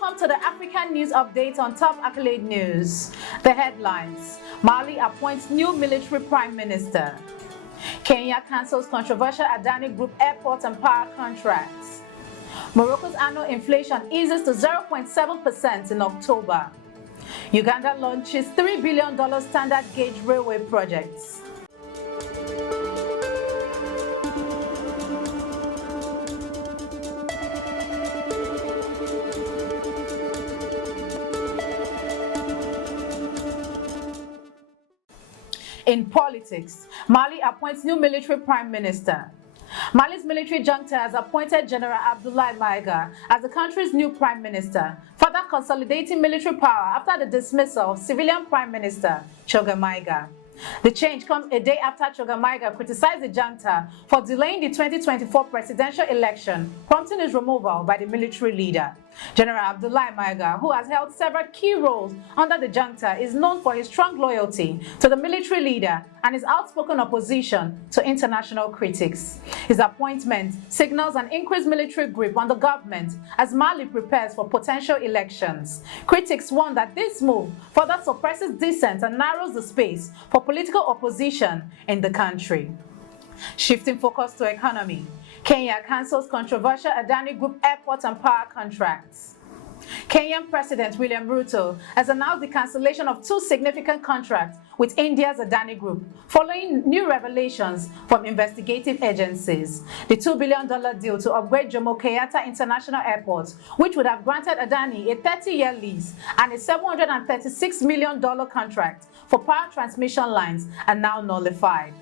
Welcome to the African News Update on Top Accolade News. The headlines: Mali appoints new military prime minister. Kenya cancels controversial Adani Group airport and power contracts. Morocco's annual inflation eases to 0.7% in October. Uganda launches $3 billion standard gauge railway projects. In politics, Mali appoints new military prime minister. Mali's military junta has appointed General Abdoulaye Maïga as the country's new prime minister, further consolidating military power after the dismissal of civilian Prime Minister Choguel Maïga. The change comes a day after Choguel Maïga criticized the junta for delaying the 2024 presidential election, prompting his removal by the military leader. General Abdoulaye Maïga, who has held several key roles under the junta, is known for his strong loyalty to the military leader and his outspoken opposition to international critics. His appointment signals an increased military grip on the government as Mali prepares for potential elections. Critics warn that this move further suppresses dissent and narrows the space for political opposition in the country. Shifting focus to economy, Kenya cancels controversial Adani Group airport and power contracts. Kenyan President William Ruto has announced the cancellation of two significant contracts with India's Adani Group, following new revelations from investigative agencies. The $2 billion deal to upgrade Jomo Kenyatta International Airport, which would have granted Adani a 30-year lease, and a $736 million contract for power transmission lines are now nullified.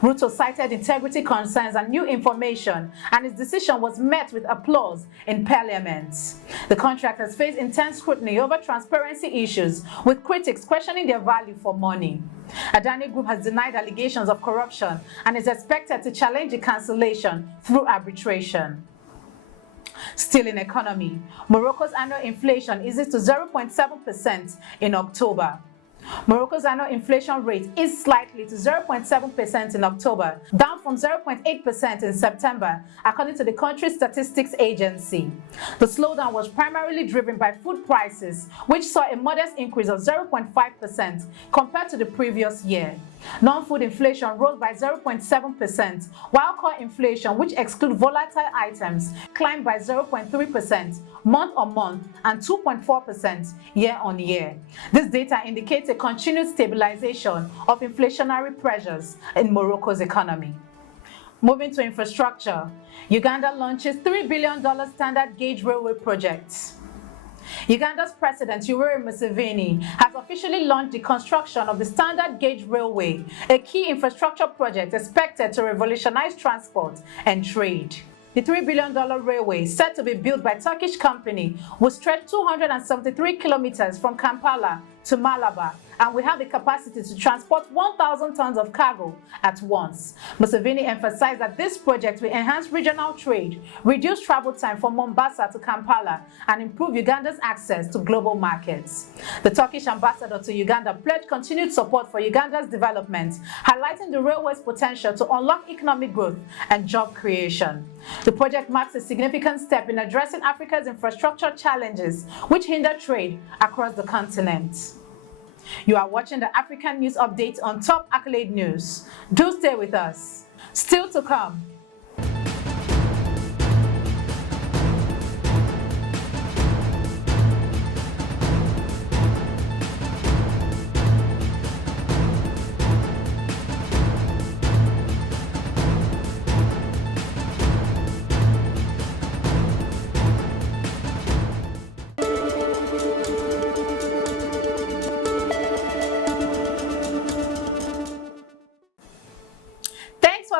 Ruto cited integrity concerns and new information, and his decision was met with applause in Parliament. The contract has faced intense scrutiny over transparency issues, with critics questioning their value for money. Adani Group has denied allegations of corruption and is expected to challenge the cancellation through arbitration. Still in economy, Morocco's annual inflation eases to 0.7% in October. Morocco's annual inflation rate is slightly to 0.7% in October, down from 0.8% in September, according to the country's statistics agency. The slowdown was primarily driven by food prices, which saw a modest increase of 0.5% compared to the previous year. Non-food inflation rose by 0.7%, while core inflation, which excludes volatile items, climbed by 0.3% month-on-month and 2.4% year-on-year. This data indicates a continued stabilization of inflationary pressures in Morocco's economy. Moving to infrastructure, Uganda launches $3 billion standard gauge railway projects. Uganda's President Yoweri Museveni has officially launched the construction of the Standard Gauge Railway, a key infrastructure project expected to revolutionize transport and trade. The $3 billion railway, set to be built by Turkish company, will stretch 273 kilometers from Kampala to Malabar and will have the capacity to transport 1,000 tons of cargo at once. Museveni emphasized that this project will enhance regional trade, reduce travel time from Mombasa to Kampala, and improve Uganda's access to global markets. The Turkish ambassador to Uganda pledged continued support for Uganda's development, highlighting the railway's potential to unlock economic growth and job creation. The project marks a significant step in addressing Africa's infrastructure challenges, which hinder trade across the continent. You are watching the African News Update on Top Accolade News. Do stay with us. Still to come.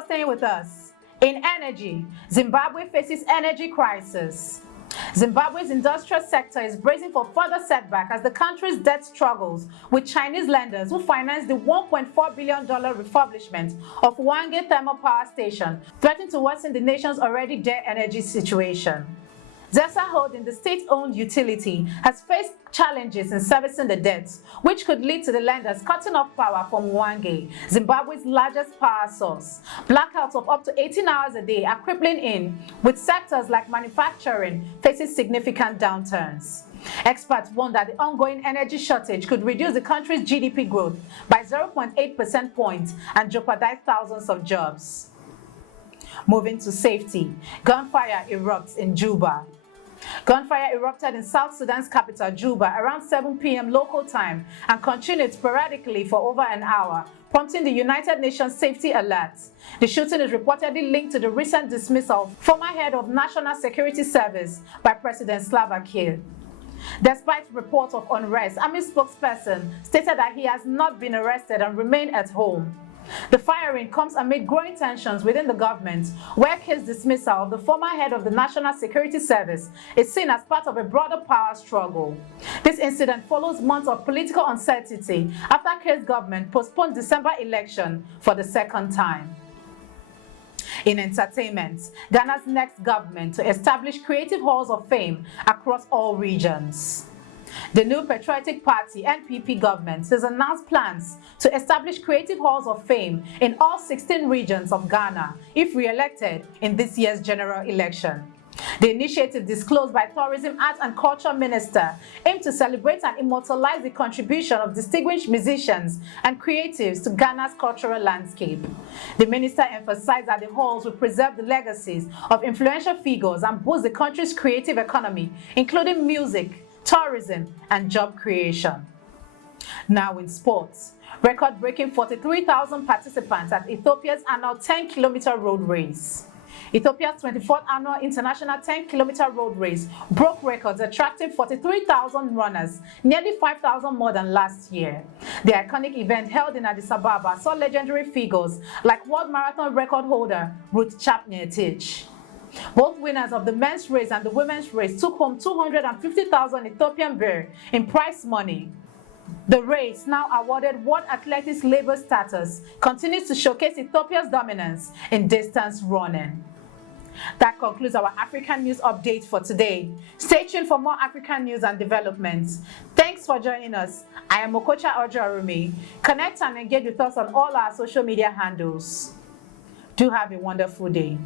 Staying with us. In energy, Zimbabwe faces energy crisis. Zimbabwe's industrial sector is bracing for further setback as the country's debt struggles with Chinese lenders who financed the $1.4 billion refurbishment of Hwange thermal power station, threatening to worsen the nation's already dire energy situation. ZESA Holding, the state-owned utility, has faced challenges in servicing the debts, which could lead to the lenders cutting off power from Hwange, Zimbabwe's largest power source. Blackouts of up to 18 hours a day are crippling in, with sectors like manufacturing facing significant downturns. Experts warn that the ongoing energy shortage could reduce the country's GDP growth by 0.8 percentage points and jeopardize thousands of jobs. Moving to safety, gunfire erupts in Juba. Gunfire erupted in South Sudan's capital, Juba, around 7 p.m. local time and continued sporadically for over an hour, prompting the United Nations safety alert. The shooting is reportedly linked to the recent dismissal of former head of National Security Service by President Salva Kiir. Despite reports of unrest, Army spokesperson stated that he has not been arrested and remained at home. The firing comes amid growing tensions within the government, where Kiir's dismissal of the former head of the National Security Service is seen as part of a broader power struggle. This incident follows months of political uncertainty after Kiir's government postponed December election for the second time. In entertainment, Ghana's next government to establish creative halls of fame across all regions. The new Patriotic Party (NPP) government has announced plans to establish creative halls of fame in all 16 regions of Ghana if re-elected in this year's general election. The initiative, disclosed by Tourism, Arts and Culture Minister, aimed to celebrate and immortalize the contribution of distinguished musicians and creatives to Ghana's cultural landscape. The minister emphasized that the halls will preserve the legacies of influential figures and boost the country's creative economy, including music, tourism, and job creation. Now in sports, record-breaking 43,000 participants at Ethiopia's annual 10-kilometer road race. Ethiopia's 24th annual international 10-kilometer road race broke records, attracting 43,000 runners, nearly 5,000 more than last year. The iconic event held in Addis Ababa saw legendary figures like world marathon record holder Ruth Chepngetich. Both winners of the men's race and the women's race took home 250,000 Ethiopian birr in prize money. The race, now awarded World Athletics label status, continues to showcase Ethiopia's dominance in distance running. That concludes our African news update for today. Stay tuned for more African news and developments. Thanks for joining us. I am Okocha Ojarumi. Connect and engage with us on all our social media handles. Do have a wonderful day.